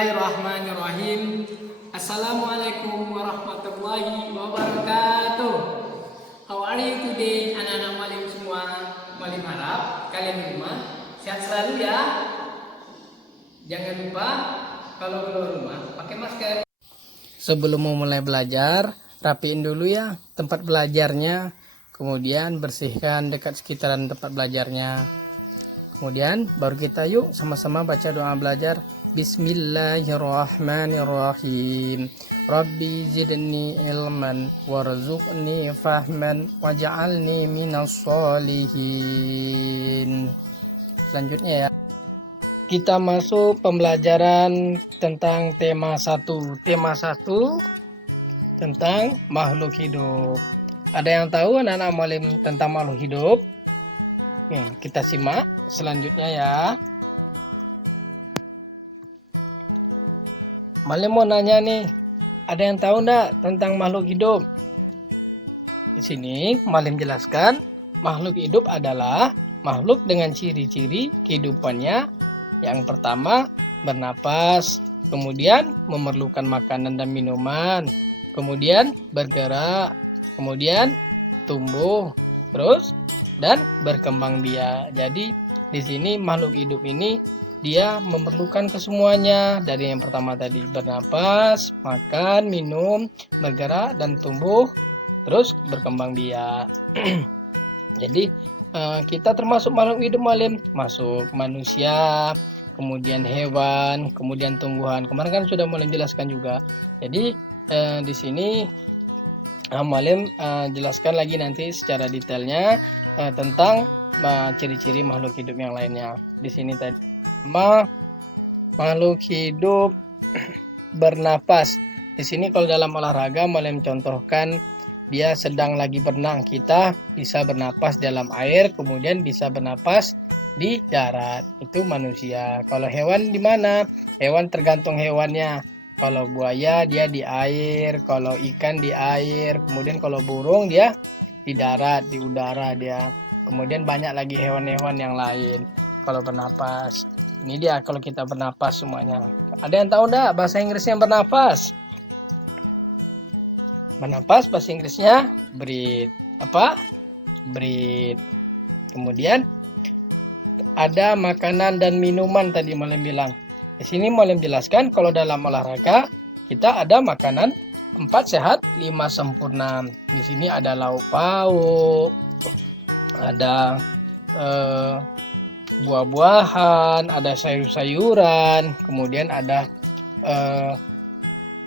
Bismillahirrahmanirrahim. Assalamualaikum warahmatullahi wabarakatuh. How are you today, anak-anak Malim semua? Malim harap kalian di rumah sehat selalu ya. Jangan lupa kalau keluar rumah pakai masker. Sebelum memulai belajar, rapiin dulu ya tempat belajarnya. Kemudian bersihkan dekat sekitaran tempat belajarnya. Kemudian baru kita yuk sama-sama baca doa belajar. Bismillahirrahmanirrahim. Rabbi zidni ilman warzuqni fahman waj'alni minas sholihin. Selanjutnya ya, kita masuk pembelajaran tentang tema 1. Tema 1 tentang makhluk hidup. Ada yang tahu anak-anak Malim tentang makhluk hidup? Kita simak selanjutnya ya. Malim mau nanya nih, ada yang tahu enggak tentang makhluk hidup? Di sini Malim jelaskan, makhluk hidup adalah makhluk dengan ciri-ciri kehidupannya. Yang pertama, bernapas, kemudian memerlukan makanan dan minuman, kemudian bergerak, kemudian tumbuh, terus dan berkembang biak. Jadi di sini makhluk hidup ini dia memerlukan kesemuanya, dari yang pertama tadi bernapas, makan, minum, bergerak dan tumbuh, terus berkembang biak. Jadi kita termasuk makhluk hidup Malim, masuk manusia, kemudian hewan, kemudian tumbuhan. Kemarin kan sudah Malim jelaskan juga. Jadi di sini Malim jelaskan lagi nanti secara detailnya tentang ciri-ciri makhluk hidup yang lainnya. Di sini tadi makhluk hidup bernapas. Di sini kalau dalam olahraga Malim contohkan dia sedang lagi berenang, kita bisa bernapas dalam air, kemudian bisa bernapas di darat. Itu manusia. Kalau hewan di mana? Hewan tergantung hewannya. Kalau buaya dia di air, kalau ikan di air, kemudian kalau burung dia di darat, di udara dia. Kemudian banyak lagi hewan-hewan yang lain kalau bernapas. Ini dia kalau kita bernapas semuanya. Ada yang tahu enggak bahasa Inggrisnya bernapas? Bernapas bahasa Inggrisnya breathe. Apa? Breathe. Kemudian ada makanan dan minuman tadi Malim bilang. Di sini Malim jelaskan kalau dalam olahraga kita ada makanan 4 sehat 5 sempurna. Di sini ada lauk pauk, ada buah-buahan, ada sayur-sayuran, kemudian ada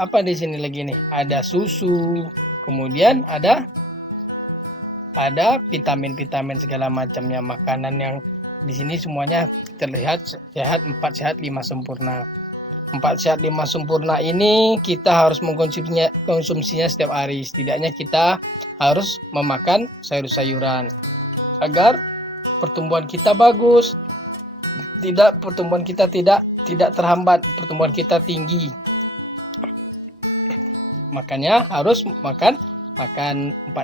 apa di sini lagi nih? Ada susu, kemudian ada vitamin-vitamin segala macamnya, makanan yang di sini semuanya terlihat sehat, 4 sehat 5 sempurna. 4 sehat 5 sempurna ini kita harus mengkonsumsinya setiap hari. Setidaknya kita harus memakan sayur-sayuran agar pertumbuhan kita bagus. Pertumbuhan kita tidak terhambat, pertumbuhan kita tinggi. Makanya harus makan 4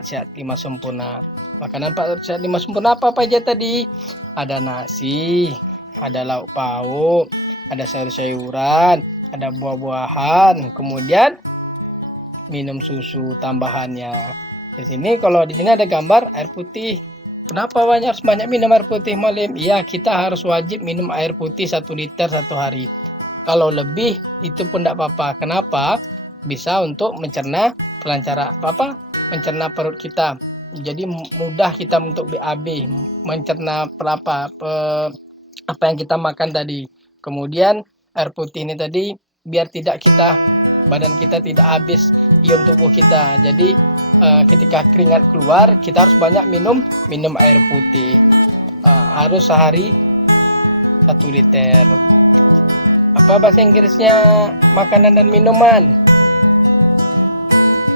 sehat 5 sempurna. Makanan 4 sehat 5 sempurna apa aja tadi? Ada nasi, ada lauk pauk, ada sayur-sayuran, ada buah-buahan, kemudian minum susu tambahannya. Di sini kalau di sini ada gambar air putih. Kenapa harus banyak minum air putih Malim? Iya, kita harus wajib minum air putih 1 liter 1 hari. Kalau lebih itu pun tidak apa-apa. Kenapa? Bisa untuk mencerna mencerna perut kita. Jadi mudah kita untuk BAB, mencerna apa yang kita makan tadi. Kemudian air putih ini tadi biar badan kita tidak habis ion tubuh kita. Jadi ketika keringat keluar kita harus banyak minum air putih. Harus sehari 1 liter. Apa bahasa Inggrisnya makanan dan minuman?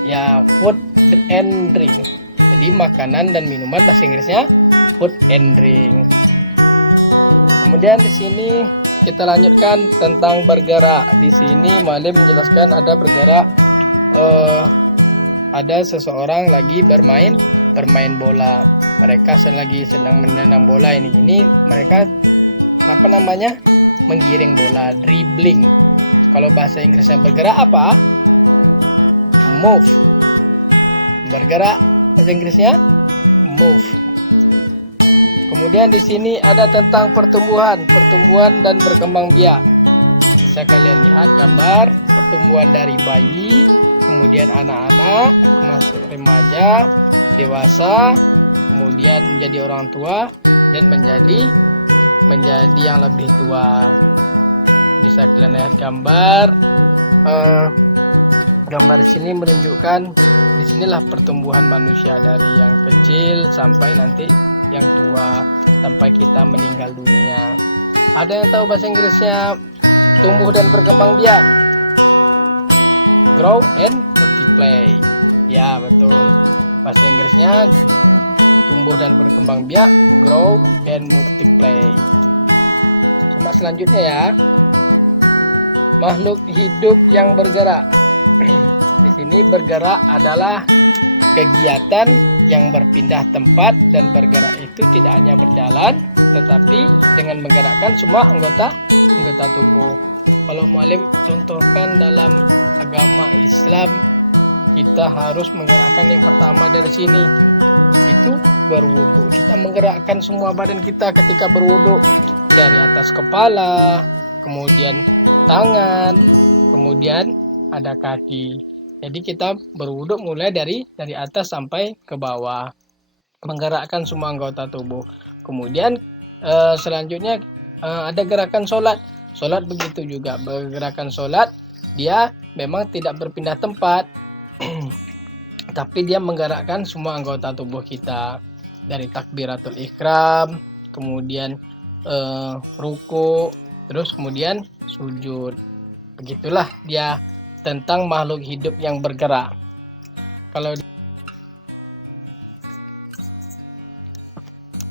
Ya, food and drink. Jadi makanan dan minuman bahasa Inggrisnya food and drink. Kemudian di sini kita lanjutkan tentang bergerak. Di sini Malim menjelaskan ada bergerak. Ada seseorang lagi bermain bola. Mereka sedang menendang bola ini. Ini mereka menggiring bola, dribbling. Kalau bahasa Inggrisnya bergerak apa? Move. Bergerak bahasa Inggrisnya move. Kemudian di sini ada tentang pertumbuhan dan berkembang biak. Bisa kalian lihat gambar pertumbuhan dari bayi, kemudian anak-anak, masuk remaja, dewasa, kemudian menjadi orang tua, dan menjadi yang lebih tua. Bisa kalian lihat gambar sini menunjukkan disinilah pertumbuhan manusia dari yang kecil sampai nanti yang tua, sampai kita meninggal dunia. Ada yang tahu bahasa Inggrisnya tumbuh dan berkembang biak? Grow and multiply. Ya, betul. Bahasa Inggrisnya tumbuh dan berkembang biak, grow and multiply. Cuma selanjutnya ya, makhluk hidup yang bergerak. Di sini bergerak adalah kegiatan yang berpindah tempat, dan bergerak itu tidak hanya berjalan, tetapi dengan menggerakkan semua anggota tubuh. Kalau Mualim contohkan dalam agama Islam, kita harus menggerakkan yang pertama dari sini, itu berwudu. Kita menggerakkan semua badan kita ketika berwudu, dari atas kepala, kemudian tangan, kemudian ada kaki. Jadi kita berwudu mulai dari atas sampai ke bawah, menggerakkan semua anggota tubuh. Kemudian selanjutnya ada gerakan sholat. Sholat begitu juga, gerakan sholat dia memang tidak berpindah tempat, tapi dia menggerakkan semua anggota tubuh kita, dari takbiratul ihram, kemudian ruku, terus kemudian sujud. Begitulah dia tentang makhluk hidup yang bergerak. Kalau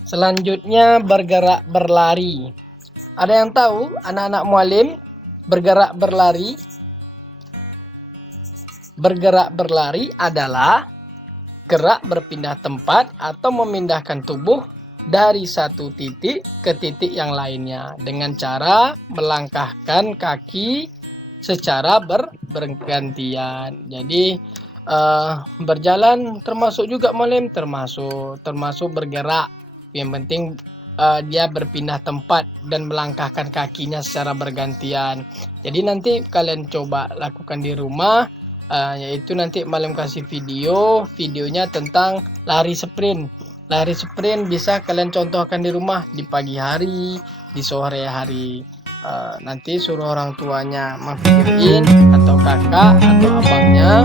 selanjutnya bergerak berlari. Ada yang tahu anak-anak Mualim bergerak berlari? Bergerak berlari adalah gerak berpindah tempat atau memindahkan tubuh dari satu titik ke titik yang lainnya dengan cara melangkahkan kaki secara bergantian. Jadi berjalan termasuk juga Mualim, termasuk bergerak. Yang penting dia berpindah tempat dan melangkahkan kakinya secara bergantian. Jadi nanti kalian coba lakukan di rumah, yaitu nanti Mualim kasih videonya tentang lari sprint. Lari sprint bisa kalian contohkan di rumah di pagi hari, di sore hari. Nanti suruh orang tuanya memvideoin, atau kakak atau abangnya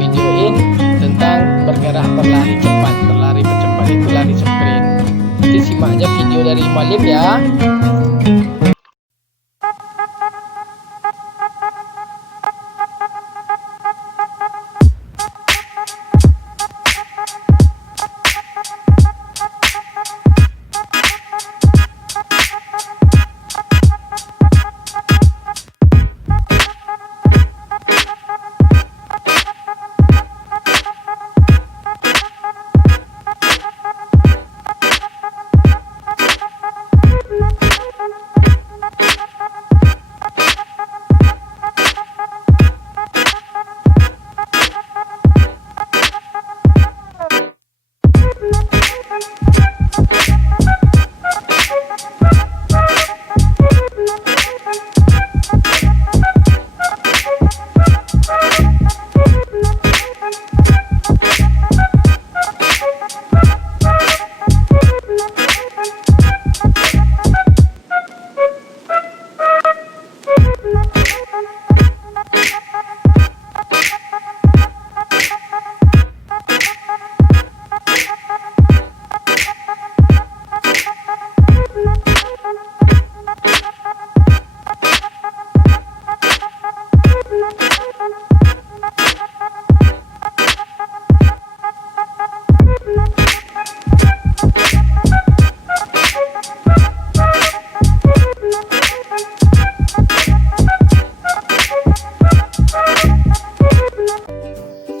videoin tentang bergerak berlari cepat. Berlari cepat itu lari sprint. Nanti simak aja video dari Mualim ya.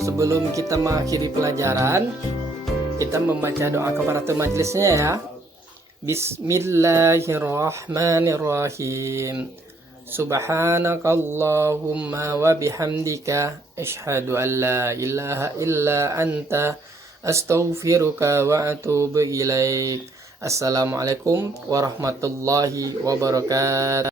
Sebelum kita mengakhiri pelajaran, kita membaca doa kafaratul majelisnya ya. Bismillahirrahmanirrahim. Subhanakallahumma wa bihamdika asyhadu an la ilaha illa anta astaghfiruka wa atubu ilaik. Assalamualaikum warahmatullahi wabarakatuh.